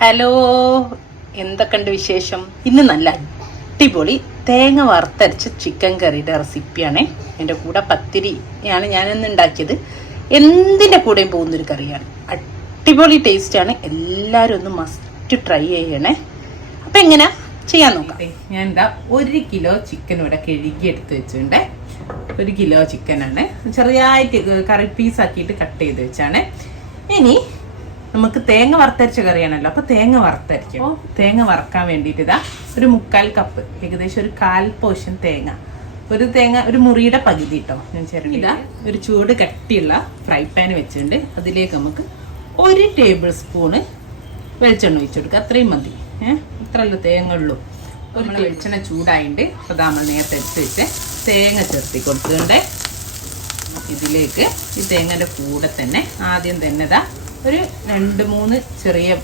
Hello, എന്തൊക്കെയുണ്ട് വിശേഷം? ഇന്ന് നല്ല അടിപൊളി തേങ്ങ വറുത്തരച്ച ചിക്കൻ കറിയുടെ റെസിപ്പിയാണ്. എൻ്റെ കൂടെ പത്തിരിയാണ് ഞാനിന്ന് ഉണ്ടാക്കിയത്. എന്തിൻ്റെ കൂടെയും പോകുന്നൊരു കറിയാണ്. അടിപൊളി ടേസ്റ്റാണ്. എല്ലാവരും ഒന്ന് മസ്റ്റ് ട്രൈ ചെയ്യണേ. അപ്പം എങ്ങനെ ചെയ്യാൻ നോക്കാം. ഞാൻ എന്താ 1 കിലോ ചിക്കൻ ഇവിടെ കഴുകി എടുത്ത് വെച്ചിട്ടുണ്ട്. 1 കിലോ ചിക്കനാണ്. ചെറിയായിട്ട് കറി പീസാക്കിയിട്ട് കട്ട് ചെയ്ത് വെച്ചാണ്. ഇനി നമുക്ക് തേങ്ങ വറുത്തരച്ച കറിയാണല്ലോ, അപ്പൊ തേങ്ങ വറുത്തരയ്ക്കും. തേങ്ങ വറക്കാൻ വേണ്ടിയിട്ട് ഇതാ ഒരു 1/4 കപ്പ്, ഏകദേശം ഒരു 1/4 പോർഷൻ തേങ്ങ, ഒരു മുറിയുടെ പകുതി കേട്ടോ ഞാൻ ചിരണ്ടിതാ. ഒരു ചൂട് കട്ടിയുള്ള ഫ്രൈ പാൻ വെച്ചിട്ടുണ്ട്. അതിലേക്ക് നമുക്ക് 1 ടേബിൾ സ്പൂണ് വെളിച്ചെണ്ണ ഒഴിച്ചു കൊടുക്കുക. അത്രയും മതി. ഇത്രയല്ലോ തേങ്ങ ഉള്ളൂ. നമ്മൾ വെളിച്ചെണ്ണ ചൂടായിട്ട് അപ്പോൾ നമ്മൾ നേരത്തെ എടുത്ത് വെച്ച് തേങ്ങ ചേർത്തി കൊടുത്തിട്ടുണ്ട്. ഇതിലേക്ക് ഈ തേങ്ങയുടെ കൂടെ തന്നെ ആദ്യം തന്നെ ഇതാ ഒരു 2-3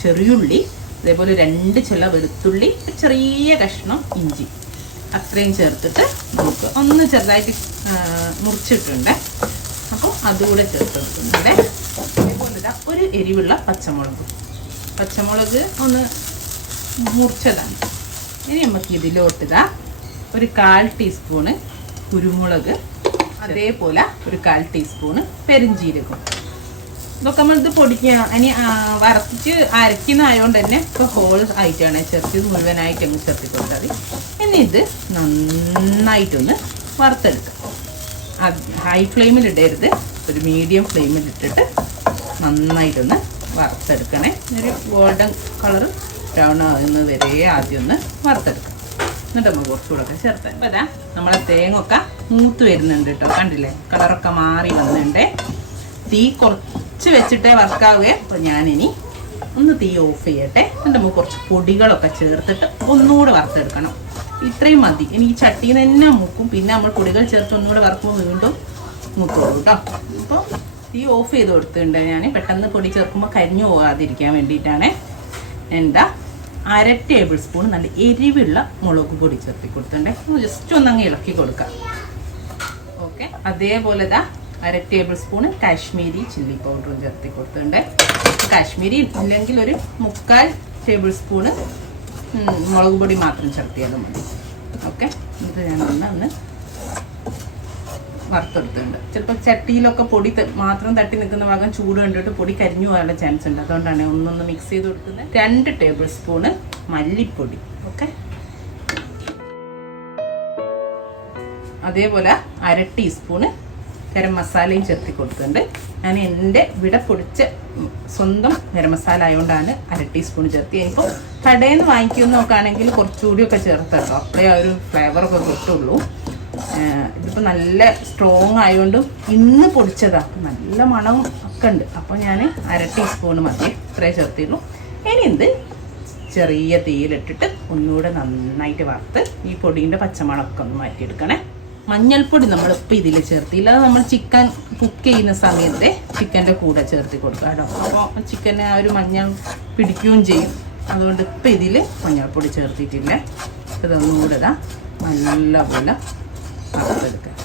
ചെറിയുള്ളി, അതേപോലെ 2 ചില വെളുത്തുള്ളി, ചെറിയ കഷ്ണം ഇഞ്ചി, അത്രയും ചേർത്തിട്ട് നമുക്ക് ഒന്ന് ചെറുതായിട്ട് മുറിച്ചിട്ടുണ്ട്. അപ്പോൾ അതുകൂടെ ചേർത്തിട്ടുണ്ട്. അതേപോലെ ഇതാ ഒരു എരിവുള്ള പച്ചമുളക് ഒന്ന് മുറിച്ചതാണ്. ഇനി നമുക്ക് ഇതിലോട്ട് ഇതാ ഒരു 1/4 ടീസ്പൂണ് കുരുമുളക്, അതേപോലെ ഒരു 1/4 ടീസ്പൂണ് പെരിഞ്ജീരകം. ഇതൊക്കെ നമ്മളിത് പൊടിക്കുക. ഇനി വറുത്തിട്ട് അരയ്ക്കുന്നതായതുകൊണ്ട് തന്നെ ഇപ്പോൾ ഹോൾ ആയിട്ടാണ് ചേർത്തത്, മുഴുവനായിട്ട് അങ്ങ് ചേർത്തി കൊടുത്താൽ മതി. ഇനി ഇത് നന്നായിട്ടൊന്ന് വറുത്തെടുക്കാം. ഹൈ ഫ്ലെയിമിൽ ഇടരുത്, ഒരു മീഡിയം ഫ്ലെയിമിൽ ഇട്ടിട്ട് നന്നായിട്ടൊന്ന് വറുത്തെടുക്കണേ. ഒരു ഗോൾഡൻ കളർ ബ്രൗൺ ആകുന്നത് വരെ ആദ്യം ഒന്ന് വറുത്തെടുക്കാം. എന്നിട്ട് നമ്മൾ കുറച്ചുകൂടെ ചേർത്താൽ. അപ്പോൾ അതാ നമ്മളെ തേങ്ങ ഒക്കെ മൂത്ത് വരുന്നുണ്ട് കേട്ടോ, കണ്ടില്ലേ? കളറൊക്കെ മാറി വന്നിട്ടുണ്ട്. തീ കുറച്ച് വെച്ചിട്ടേ വർക്കാവുകയെ. അപ്പോൾ ഞാനിനി ഒന്ന് തീ ഓഫ് ചെയ്യട്ടെ. എന്നിട്ട് നമുക്ക് കുറച്ച് പൊടികളൊക്കെ ചേർത്തിട്ട് ഒന്നുകൂടെ വറുത്തെടുക്കണം. ഇത്രയും മതി. എനിക്ക് ചട്ടിയിൽ തന്നെ മൂക്കും. പിന്നെ നമ്മൾ പൊടികൾ ചേർത്ത് ഒന്നുകൂടെ വറുക്കുമ്പോൾ വീണ്ടും മൂത്തോളൂ കേട്ടോ. അപ്പോൾ തീ ഓഫ് ചെയ്ത് കൊടുത്തിട്ടുണ്ട് ഞാൻ. പെട്ടെന്ന് പൊടി ചേർക്കുമ്പോൾ കരിഞ്ഞു പോകാതിരിക്കാൻ വേണ്ടിയിട്ടാണ്. എന്താ 1/2 ടേബിൾ സ്പൂൺ നല്ല എരിവുള്ള മുളക് പൊടി ചേർത്തി കൊടുത്തിട്ടുണ്ട്. ജസ്റ്റ് ഒന്നങ്ങ് ഇളക്കി കൊടുക്കാം. ഓക്കെ. അതേപോലെ ഇതാ 1/2 ടേബിൾ സ്പൂണ് കാശ്മീരി ചില്ലി പൗഡറും ചേർത്തി കൊടുത്തിട്ടുണ്ട്. കാശ്മീരി ഇല്ലെങ്കിൽ ഒരു 1/4 ടേബിൾ സ്പൂണ് മുളക് പൊടി മാത്രം ചേർത്തിയാലും മതി. ഓക്കെ. എന്നിട്ട് ഞാൻ ഒന്ന് വറുത്തെടുത്തിട്ടുണ്ട്. ചിലപ്പോൾ ചട്ടിയിലൊക്കെ പൊടി മാത്രം തട്ടി നിൽക്കുന്ന ഭാഗം ചൂട് കണ്ടിട്ട് പൊടി കരിഞ്ഞു പോകാനുള്ള ചാൻസ് ഉണ്ട്. അതുകൊണ്ടാണ് ഒന്നൊന്ന് മിക്സ് ചെയ്ത് കൊടുക്കുന്നത്. 2 ടേബിൾ സ്പൂണ് മല്ലിപ്പൊടി. ഓക്കെ. അതേപോലെ 1/2 ടീസ്പൂണ് ഗരം മസാലയും ചേർത്തി കൊടുത്തിട്ടുണ്ട്. ഞാൻ എൻ്റെ ഇവിടെ പൊടിച്ച സ്വന്തം ഗരം മസാല ആയതുകൊണ്ടാണ് 1/2 ടീസ്പൂൺ ചേർത്തി. ഇപ്പോൾ കടയിൽ നിന്ന് വാങ്ങിക്കുമെന്ന് നോക്കുകയാണെങ്കിൽ കുറച്ചുകൂടിയൊക്കെ ചേർത്തട്ടോ, അപ്പോഴേ ആ ഒരു ഫ്ലേവറൊക്കെ കിട്ടുള്ളൂ. ഇതിപ്പോൾ നല്ല സ്ട്രോങ് ആയതുകൊണ്ടും ഇന്ന് പൊടിച്ചതാണ്, നല്ല മണവും ഒക്കെ ഉണ്ട്. അപ്പോൾ ഞാൻ 1/2 ടീസ്പൂണ് മതി, ഇത്രേ ചേർത്തിരുന്നു. ഇനി ഇത് ചെറിയ തീയിലിട്ടിട്ട് ഒന്നുകൂടെ നന്നായിട്ട് വറുത്ത് ഈ പൊടീൻ്റെ പച്ചമണമൊക്കെ ഒന്ന് മാറ്റിയെടുക്കണേ. മഞ്ഞൾപ്പൊടി നമ്മളിപ്പോൾ ഇതിൽ ചേർത്തില്ല. അത് നമ്മൾ ചിക്കൻ കുക്ക് ചെയ്യുന്ന സമയത്ത് ചിക്കൻ്റെ കൂടെ ചേർത്തി കൊടുക്കുക കേട്ടോ. അപ്പോൾ ചിക്കന് ആ ഒരു മഞ്ഞൾ പിടിക്കുകയും ചെയ്യും. അതുകൊണ്ട് ഇപ്പം ഇതിൽ മഞ്ഞൾപ്പൊടി ചേർത്തിട്ടില്ല. ഇതൊന്നുകൂടെ ഇതാ നല്ലപോലെ വറുത്തെടുക്കുക.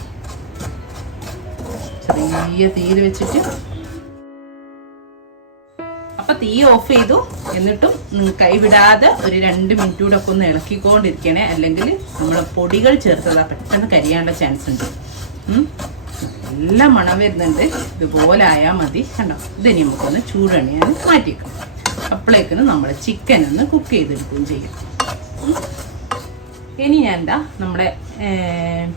ചെറിയ തീയിൽ വെച്ചിട്ട്. അപ്പം തീ ഓഫ് ചെയ്തു. എന്നിട്ടും കൈവിടാതെ ഒരു 2 മിനിറ്റ് കൂടെ ഒക്കെ ഒന്ന് ഇളക്കിക്കൊണ്ടിരിക്കണേ. അല്ലെങ്കിൽ നമ്മൾ പൊടികൾ ചേർത്തതാ പെട്ടെന്ന് കരിയാനുള്ള ചാൻസ് ഉണ്ട്. നല്ല മണം വരുന്നുണ്ട്. ഇതുപോലെ ആയാൽ മതി. കണ്ടോ? ഇതിനി നമുക്കൊന്ന് ചൂടെണ്ണയാൻ മാറ്റിയേക്കും. അപ്പോഴേക്കിന് നമ്മൾ ചിക്കൻ ഒന്ന് കുക്ക് ചെയ്തെടുക്കുകയും ചെയ്യും. ഇനി ഞാൻ എന്താ നമ്മുടെ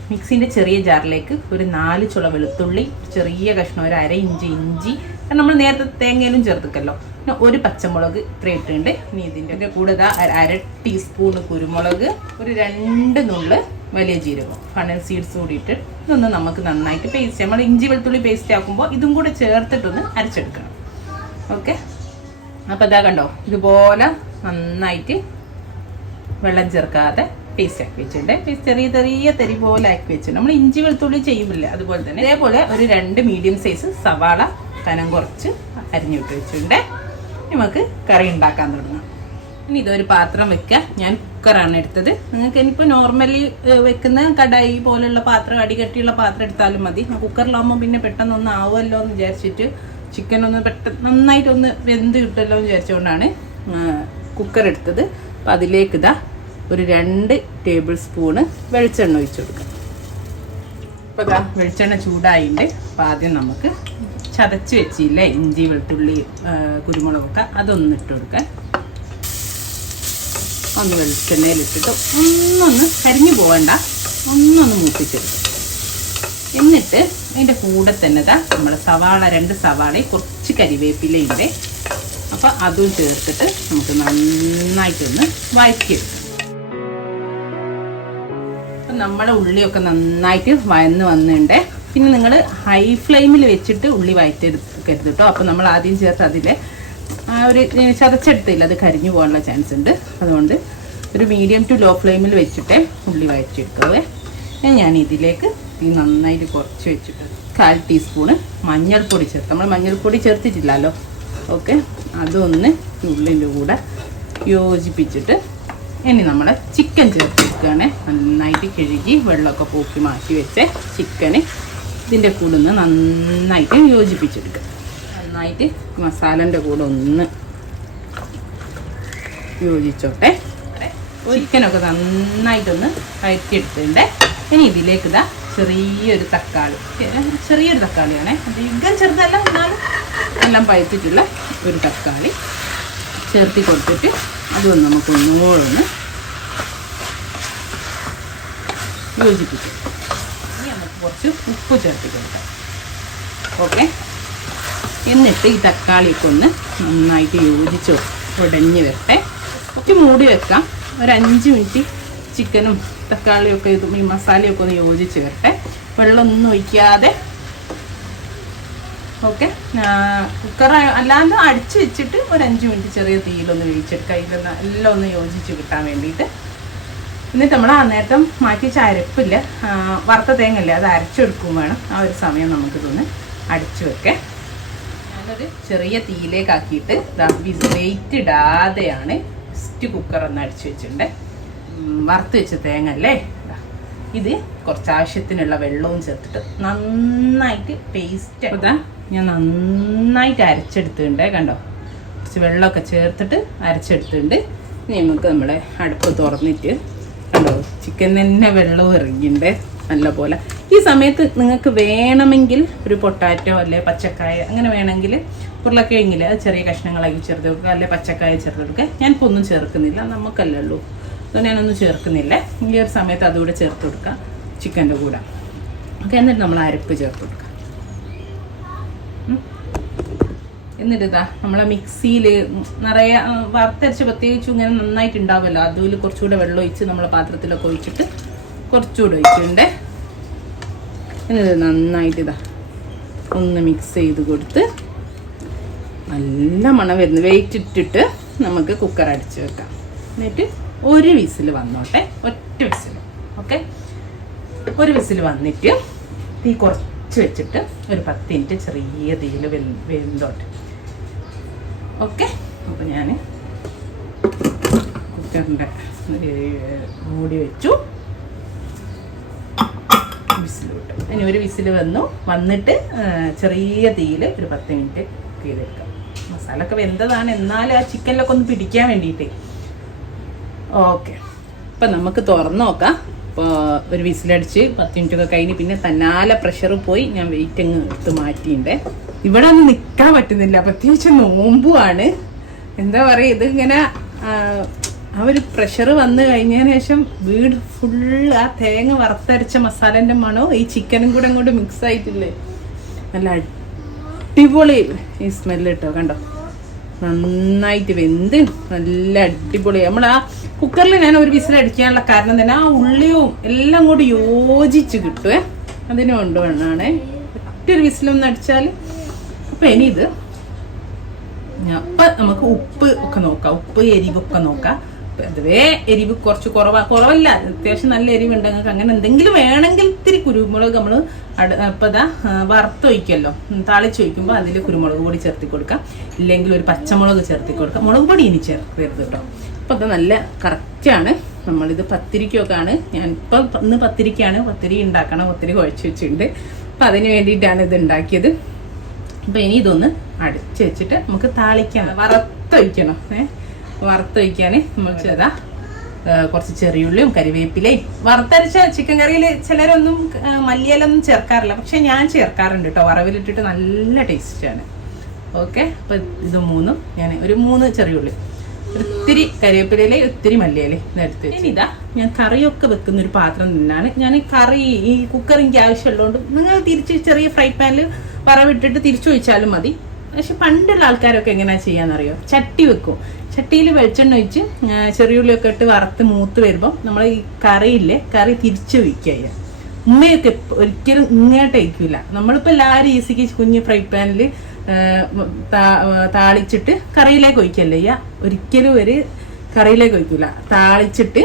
മിക്സിൻ്റെ ചെറിയ ജാറിലേക്ക് ഒരു 4 ചുള വെളുത്തുള്ളി, ചെറിയ കഷ്ണം ഒരു 1/2 ഇഞ്ച് ഇഞ്ചി, നമ്മൾ നേരത്തെ തേങ്ങയിലും ചേർത്തിക്കല്ലോ. പിന്നെ ഒരു പച്ചമുളക് ഇത്ര ഇട്ടുണ്ട്. ഇനി ഇതിൻ്റെ കൂടെ 1/2 ടീസ്പൂണ് കുരുമുളക്, ഒരു 2 നുള്ള് വലിയ ജീരകം, ഫണൽ സീഡ്സ് കൂടിയിട്ട് ഇതൊന്ന് നമുക്ക് നന്നായിട്ട് പേസ്റ്റ്, നമ്മൾ ഇഞ്ചി വെളുത്തുള്ളി പേസ്റ്റ് ആക്കുമ്പോൾ ഇതും കൂടെ ചേർത്തിട്ടൊന്ന് അരച്ചെടുക്കണം. ഓക്കെ. അപ്പോൾ ഇതാ കണ്ടോ, ഇതുപോലെ നന്നായിട്ട് വെള്ളം ചേർക്കാതെ പേസ്റ്റ് ആക്കി വെച്ചിട്ടുണ്ട്. ചെറിയ ചെറിയ തരി പോലെ ആക്കി വെച്ചിട്ടുണ്ട്. നമ്മൾ ഇഞ്ചി വെളുത്തുള്ളി ചെയ്യുമില്ല അതുപോലെ തന്നെ. അതേപോലെ ഒരു 2 മീഡിയം സൈസ് സവാള കനം കുറച്ച് അരിഞ്ഞിട്ട് വെച്ചിട്ടുണ്ട്. നമുക്ക് കറി ഉണ്ടാക്കാൻ തുടങ്ങാം. ഇനി ഇതൊരു പാത്രം വെക്കുക. ഞാൻ കുക്കറാണ് എടുത്തത്. നിങ്ങൾക്ക് ഇനിയിപ്പോൾ നോർമലി വെക്കുന്ന കടായി പോലുള്ള പാത്രം, അടികട്ടിയുള്ള പാത്രം എടുത്താലും മതി. കുക്കറിലാവുമ്പോൾ പിന്നെ പെട്ടെന്നൊന്നും ആവുമല്ലോ എന്ന് വിചാരിച്ചിട്ട് ചിക്കൻ ഒന്ന് പെട്ടെന്ന് നന്നായിട്ടൊന്ന് വെന്ത് കിട്ടുമല്ലോ എന്ന് വിചാരിച്ചുകൊണ്ടാണ് കുക്കർ എടുത്തത്. അപ്പം അതിലേക്ക് ഇതാ ഒരു 2 ടേബിൾ സ്പൂണ് വെളിച്ചെണ്ണ ഒഴിച്ചു കൊടുക്കാം. അപ്പോൾ ഇതാ വെളിച്ചെണ്ണ ചൂടായിട്ടുണ്ട്. അപ്പോൾ ആദ്യം നമുക്ക് ചതച്ച് വെച്ചില്ലേ ഇഞ്ചി വെളുത്തുള്ളി കുരുമുളകൊക്കെ അതൊന്ന് ഇട്ട് കൊടുക്കാൻ. ഒന്ന് വെളിച്ചെണ്ണയിലിട്ടിട്ട് ഒന്നൊന്ന് കരിഞ്ഞു പോകണ്ട, ഒന്നൊന്ന് മൂപ്പിച്ചെടുക്കും. എന്നിട്ട് അതിൻ്റെ കൂടെ തന്നെ നമ്മൾ സവാള 2 സവാളയും കുറച്ച് കരിവേപ്പിലയുണ്ട്. അപ്പോൾ അതും ചേർത്തിട്ട് നമുക്ക് നന്നായിട്ടൊന്ന് വഴറ്റിയെടുക്കും. അപ്പം നമ്മളെ ഉള്ളിയൊക്കെ നന്നായിട്ട് വഴന്ന് വന്നിട്ടുണ്ട്. പിന്നെ നിങ്ങൾ ഹൈ ഫ്ലെയിമിൽ വെച്ചിട്ട് ഉള്ളി വഴറ്റിയെടുക്കരുത് കേട്ടോ. അപ്പോൾ നമ്മൾ ആദ്യം ചേർത്ത് അതിലെ ഒരു ചതച്ചെടുത്തില്ല, അത് കരിഞ്ഞു പോകാനുള്ള ചാൻസ് ഉണ്ട്. അതുകൊണ്ട് ഒരു മീഡിയം ടു ലോ ഫ്ലെയിമിൽ വെച്ചിട്ടേ ഉള്ളി വഴറ്റിയെടുക്കാവേ. ഞാൻ ഇതിലേക്ക് ഈ നന്നായിട്ട് കുറച്ച് വെച്ചിട്ട് 1/4 ടീസ്പൂണ് മഞ്ഞൾപ്പൊടി ചേർത്ത്. നമ്മൾ മഞ്ഞൾപ്പൊടി ചേർത്തിട്ടില്ലല്ലോ. ഓക്കെ, അതൊന്ന് ഉള്ളിൻ്റെ കൂടെ യോജിപ്പിച്ചിട്ട് ഇനി നമ്മൾ ചിക്കൻ ചേർത്തെടുക്കുകയാണ്. നന്നായിട്ട് കഴുകി വെള്ളമൊക്കെ പോക്കി മാറ്റി വെച്ച് ചിക്കന് ഇതിൻ്റെ കൂടെ ഒന്ന് നന്നായിട്ട് യോജിപ്പിച്ചെടുക്കുക. നന്നായിട്ട് മസാലൻ്റെ കൂടെ ഒന്ന് യോജിച്ചോട്ടെ. ചിക്കനൊക്കെ നന്നായിട്ടൊന്ന് വഴറ്റിയെടുത്തിട്ടുണ്ട്. ഇനി ഇതിലേക്ക് ഇതാ ചെറിയൊരു തക്കാളിയാണ്, അധികം ചെറുതല്ല, എന്നാലും എല്ലാം പഴറ്റിട്ടുള്ള ഒരു തക്കാളി ചേർത്തി കൊടുത്തിട്ട് അതൊന്ന് നമുക്ക് ഒന്നുകൂടെ യോജിപ്പിക്കും. ഇനി നമുക്ക് കുറച്ച് ഉപ്പ് ചേർത്തി കൊടുക്കാം. ഓക്കെ, എന്നിട്ട് ഈ തക്കാളിയൊക്കെ ഒന്ന് നന്നായിട്ട് യോജിച്ച് ഉടഞ്ഞ് വരട്ടെ. കുറച്ച് മൂടി വെക്കാം. ഒരു 5 മിനിറ്റ് ചിക്കനും തക്കാളിയൊക്കെ ഇതും ഈ മസാലയൊക്കെ ഒന്ന് യോജിച്ച് വരട്ടെ, വെള്ളമൊന്നും ഒഴിക്കാതെ. ഓക്കെ, കുക്കർ അല്ലാണ്ട് അടിച്ച് വെച്ചിട്ട് ഒരു 5 മിനിറ്റ് ചെറിയ തീയിലൊന്ന് വേവിച്ചെടുക്കുക. ഇതിലൊന്ന് എല്ലാം ഒന്ന് യോജിച്ച് കിട്ടാൻ വേണ്ടിയിട്ട്. എന്നിട്ട് നമ്മൾ ആ നേരത്തെ മാറ്റി വെച്ച അരപ്പില്ല, വറുത്ത തേങ്ങയില്ല, അത് അരച്ചെടുക്കും വേണം. ആ ഒരു സമയം നമുക്കിതൊന്ന് അടിച്ചു വെക്കേ. ഞാനൊരു ചെറിയ തീയിലേക്കാക്കിയിട്ട് വെയിറ്റ് ഇടാതെയാണ് ഫസ്റ്റ് കുക്കർ ഒന്ന് അടിച്ചു വെച്ചിട്ടുണ്ട്. വറുത്ത് വെച്ച തേങ്ങ അല്ലേ, ഇത് കുറച്ച് ആവശ്യത്തിനുള്ള വെള്ളവും ചേർത്തിട്ട് നന്നായിട്ട് പേസ്റ്റ്. അതാ ഞാൻ നന്നായിട്ട് അരച്ചെടുത്തിട്ടുണ്ട്, കണ്ടോ, കുറച്ച് വെള്ളമൊക്കെ ചേർത്തിട്ട് അരച്ചെടുത്തിട്ടുണ്ട്. ഇനി നമുക്ക് നമ്മളെ അടുപ്പ് തുറന്നിട്ട് കണ്ടോ ചിക്കൻ തന്നെ വെള്ളവും ഇറങ്ങിയിട്ടുണ്ട് നല്ലപോലെ. ഈ സമയത്ത് നിങ്ങൾക്ക് വേണമെങ്കിൽ ഒരു പൊട്ടാറ്റോ അല്ലെ പച്ചക്കായ അങ്ങനെ വേണമെങ്കിൽ ഉരുളക്കിഴങ്ങിൽ അത് ചെറിയ കഷ്ണങ്ങളാക്കി ചേർത്ത് കൊടുക്കുക, അല്ലെ പച്ചക്കായ ചേർത്ത് കൊടുക്കുക. ഞാനിപ്പോൾ ഒന്നും ചേർക്കുന്നില്ല, നമുക്കല്ലേ ഉള്ളൂ, അതുകൊണ്ട് ഞാനൊന്നും ചേർക്കുന്നില്ല. ഈ ഒരു സമയത്ത് അതുകൂടെ ചേർത്ത് കൊടുക്കുക ചിക്കൻ്റെ കൂടെ. ഓക്കെ, എന്നിട്ട് നമ്മൾ അരപ്പ് ചേർത്ത് കൊടുക്കുക. എന്നിട്ട് ഇതാ നമ്മളെ മിക്സിയിൽ നിറയെ വറുത്തരച്ച് പ്രത്യേകിച്ചും ഇങ്ങനെ നന്നായിട്ട് ഉണ്ടാവുമല്ലോ, അതിൽ കുറച്ചുകൂടെ വെള്ളം ഒഴിച്ച് നമ്മളെ പാത്രത്തിലൊക്കെ ഒഴിച്ചിട്ട് കുറച്ചുകൂടെ ഒഴിച്ചിട്ടുണ്ട്. എന്നിട്ട് നന്നായിട്ട് ഇതാ ഒന്ന് മിക്സ് ചെയ്ത് കൊടുത്ത് നല്ല മണം വരുന്നു. വെയിറ്റ് ഇട്ടിട്ട് നമുക്ക് കുക്കർ അടിച്ച് വെക്കാം. എന്നിട്ട് ഒരു വിസിൽ വന്നോട്ടെ, ഒറ്റ വിസിൽ. ഓക്കെ, ഒരു വിസിൽ വന്നിട്ട് തീ കുറച്ച് വെച്ചിട്ട് ഒരു 10 മിനിറ്റ് ചെറിയ തീയിൽ വെന്തോട്ടെ. ഓക്കെ, അപ്പോൾ ഞാൻ കുക്കറിൻ്റെ മൂടി വെച്ചു, വിസിൽ വിട്ടു. ഇനി ഒരു വിസിൽ വന്നിട്ട് ചെറിയ തീയിൽ ഒരു 10 മിനിറ്റ് കുക്ക് ചെയ്തെടുക്കാം. മസാല ഒക്കെ വെന്തതാണ്, എന്നാലും ആ ചിക്കനിലൊക്കെ ഒന്ന് പിടിക്കാൻ വേണ്ടിയിട്ട്. ഓക്കെ, അപ്പം നമുക്ക് തുറന്ന് നോക്കാം. അപ്പോൾ ഒരു വിസിലടിച്ച് 10 മിനിറ്റൊക്കെ കഴിഞ്ഞ് പിന്നെ തന്നാലെ പ്രഷർ പോയി ഞാൻ വെയിറ്റ് അങ്ങ് എടുത്ത് മാറ്റിയിട്ടുണ്ട്. ഇവിടെ ഒന്നും നിൽക്കാൻ പറ്റുന്നില്ല, പ്രത്യേകിച്ച് നോമ്പുമാണ്. എന്താ പറയുക, ഇതിങ്ങനെ ആ ഒരു പ്രഷർ വന്നു കഴിഞ്ഞതിന് ശേഷം വീട് ഫുള്ള് ആ തേങ്ങ വറുത്തരച്ച മസാലേൻ്റെ മണവും ഈ ചിക്കനും കൂടെ അങ്ങോട്ട് മിക്സ് ആയിട്ടില്ലേ, നല്ല അടിപൊളി ഈ സ്മെല്ല് കിട്ടോ. കണ്ടോ, നന്നായിട്ട് വെന്ത് നല്ല അടിപൊളി. നമ്മൾ ആ കുക്കറിൽ ഞാൻ ഒരു വിസിലടിക്കാനുള്ള കാരണം തന്നെ ആ ഉള്ളിയും എല്ലാം കൂടി യോജിച്ച് കിട്ടുവേ, അതിന് കൊണ്ടുവേണാണ് ഒറ്റൊരു വിസിലൊന്നും അടിച്ചാൽ. അപ്പം ഇനി ഇത് അപ്പം നമുക്ക് ഉപ്പ് ഒക്കെ നോക്കാം, ഉപ്പ് എരിവൊക്കെ നോക്കാം. അതുവേ എരിവ് കുറച്ച് കുറവല്ല, അത്യാവശ്യം നല്ല എരിവുണ്ട്. നിങ്ങൾക്ക് അങ്ങനെ എന്തെങ്കിലും വേണമെങ്കിൽ ഇത്തിരി കുരുമുളക് നമ്മൾ ഇപ്പം ഇതാ വറുത്തൊഴിക്കല്ലോ, താളിച്ചൊഴിക്കുമ്പോൾ അതിൽ കുരുമുളക് പൊടി ചേർത്തി കൊടുക്കാം, ഇല്ലെങ്കിൽ ഒരു പച്ചമുളക് ചേർത്തി കൊടുക്കാം. മുളക് പൊടി ഇനി ചേർക്കരുത് കേട്ടോ. അപ്പം അത് നല്ല കറക്റ്റാണ്. നമ്മളിത് പത്തിരിക്കൊക്കെ ആണ്, ഞാനിപ്പം ഇന്ന് പത്തിരിക്കാണ്, പത്തിരി ഉണ്ടാക്കണം, പത്തിരി കുഴച്ച് വെച്ചിട്ടുണ്ട്. അപ്പം അതിന് വേണ്ടിയിട്ടാണ് ഇത് ഉണ്ടാക്കിയത്. അപ്പം ഇനി ഇതൊന്ന് അടച്ച് വെച്ചിട്ട് നമുക്ക് താളിക്കണം, വറുത്തൊഴിക്കണം. വറുത്തൊഴിക്കാൻ നമ്മൾ ചെയ്താൽ കുറച്ച് ചെറിയുള്ളിയും കരിവേപ്പിലയും വറുത്തരച്ച ചിക്കൻ കറിയിൽ ചിലരൊന്നും മല്ലിയിലൊന്നും ചേർക്കാറില്ല, പക്ഷെ ഞാൻ ചേർക്കാറുണ്ട് കേട്ടോ. വറവിലിട്ടിട്ട് നല്ല ടേസ്റ്റാണ്. ഓക്കെ, അപ്പോൾ ഇത് മൂന്നും ഞാൻ ഒരു 3 ചെറിയുള്ളി, ഒത്തിരി കരിവേപ്പിലയിൽ ഒത്തിരി മല്ലിയില ഇതെടുത്ത് വെച്ച് ഇതാ ഞാൻ കറിയൊക്കെ വെക്കുന്ന ഒരു പാത്രം തന്നെയാണ്. ഞാൻ കറി ഈ കുക്കർ എനിക്ക് ആവശ്യമുള്ളതുകൊണ്ട് നിങ്ങൾ തിരിച്ച് ചെറിയ ഫ്രൈ പാനിൽ വറവിട്ടിട്ട് തിരിച്ചൊഴിച്ചാലും മതി. പക്ഷെ പണ്ടുള്ള ആൾക്കാരൊക്കെ എങ്ങനെയാ ചെയ്യാന്നറിയോ, ചട്ടി വെക്കും, ചട്ടിയിൽ വെളിച്ചെണ്ണ ഒഴിച്ച് ചെറിയുള്ളിയൊക്കെ ഇട്ട് വറുത്ത് മൂത്ത് വരുമ്പോൾ നമ്മൾ ഈ കറി തിരിച്ചൊഴിക്കുക. ഉമ്മയൊക്കെ ഒരിക്കലും ഇങ്ങോട്ട് ഒഴിക്കില്ല. നമ്മളിപ്പോൾ എല്ലാവരും ഈസിക്ക് കുഞ്ഞ് ഫ്രൈ പാനിൽ താളിച്ചിട്ട് കറിയിലേക്ക് ഒഴിക്കല്ലേ ചെയ്യുക, ഒരിക്കലും ഒരു കറിയിലേക്ക് ഒഴിക്കില്ല. താളിച്ചിട്ട്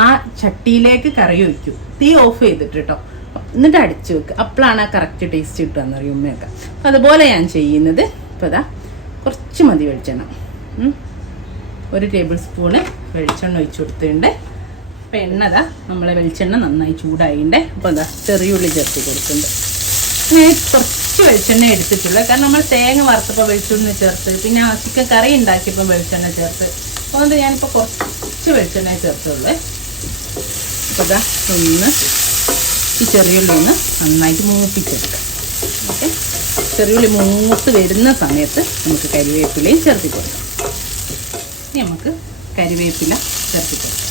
ആ ചട്ടിയിലേക്ക് കറി ഒഴിക്കും, തീ ഓഫ് ചെയ്തിട്ട് കേട്ടോ, എന്നിട്ട് അടിച്ചു വെക്കുക. അപ്പോഴാണ് ആ കറക്റ്റ് ടേസ്റ്റ് കിട്ടുകയെന്നറിയും ഉമ്മയൊക്കെ. അപ്പം അതുപോലെ ഞാൻ ചെയ്യുന്നത്. ഇപ്പോൾ അതാ കുറച്ച് മതി വെളിച്ചെണ്ണ, 1 ടേബിൾ സ്പൂണ് വെളിച്ചെണ്ണ ഒഴിച്ചു കൊടുത്തിട്ടുണ്ട്. അപ്പം എണ്ണതാ നമ്മളെ വെളിച്ചെണ്ണ നന്നായി ചൂടായിട്ടുണ്ട്. അപ്പോൾ എന്താ ചെറിയുള്ളി ചേർത്ത് കൊടുക്കുന്നുണ്ട്. കുറച്ച് വെളിച്ചെണ്ണ എടുത്തിട്ടുള്ളൂ, കാരണം നമ്മൾ തേങ്ങ വറുത്തപ്പോൾ വെളിച്ചെണ്ണ ചേർത്ത്, പിന്നെ ചിക്കൻ കറി ഉണ്ടാക്കിയപ്പോൾ വെളിച്ചെണ്ണ ചേർത്ത്, അതുകൊണ്ട് ഞാനിപ്പോൾ കുറച്ച് വെളിച്ചെണ്ണ ചേർത്തുള്ളൂ. അപ്പോൾ ഇതാ ഒന്ന് ഈ ചെറിയുള്ളി ഒന്ന് നന്നായിട്ട് മൂപ്പിച്ചെടുക്കാം. ഓക്കെ, ചെറിയുള്ളി മൂത്ത് വരുന്ന സമയത്ത് നമുക്ക് കരിവേപ്പിലയും ചേർത്തി കൊടുക്കാം. ഇനി നമുക്ക് കരിവേപ്പില ചേർത്തി കൊടുക്കാം.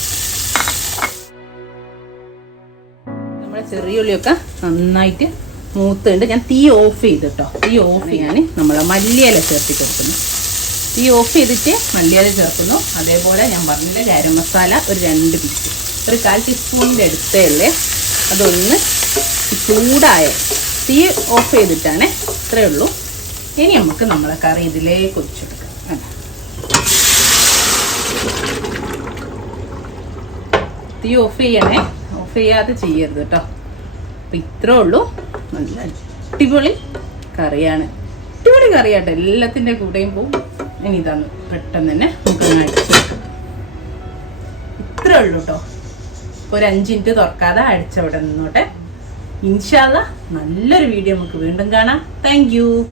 നമ്മുടെ ചെറിയുള്ളിയൊക്കെ നന്നായിട്ട് മൂത്തുണ്ട്. ഞാൻ തീ ഓഫ് ചെയ്തിട്ടോ, തീ ഓഫ് ചെയ്യാൻ നമ്മൾ മല്ലിയില ചേർത്തി കൊടുക്കുന്നു. തീ ഓഫ് ചെയ്തിട്ട് മല്ലിയില ചേർക്കുന്നു. അതേപോലെ ഞാൻ പറഞ്ഞില്ല ഗരം മസാല ഒരു 2 പീസ്, ഒരു 1/4 ടീസ്പൂണിൻ്റെ അടുത്തേ ഉള്ളേ. അതൊന്ന് ചൂടായ തീ ഓഫ് ചെയ്തിട്ടാണ്, ഇത്രയേ ഉള്ളൂ. ഇനി നമുക്ക് നമ്മളെ കറി ഇതിലേക്ക് ഒഴിച്ചെടുക്കാം. തീ ഓഫ് ചെയ്യണേ, ഓഫ് ചെയ്യാതെ ചെയ്യരുത് കേട്ടോ. അപ്പം ഇത്രേ ഉള്ളൂ. നല്ല അടിപൊളി കറിയാണ്, അടിപൊളി കറിയാട്ടോ, എല്ലാത്തിൻ്റെ കൂടെയും പോവും. ഇനി ഇതാണ് പെട്ടെന്ന് തന്നെ നമുക്ക് അടിച്ചു വെക്കാം. ഇത്രേ ഉള്ളൂ കേട്ടോ. ഒരു 5 മിനിറ്റ് തുറക്കാതെ അടിച്ചവിടെ നിന്നോട്ടെ. ഇൻഷാ അല്ലാഹ് നല്ലൊരു വീഡിയോ നമുക്ക് വീണ്ടും കാണാം. Thank you.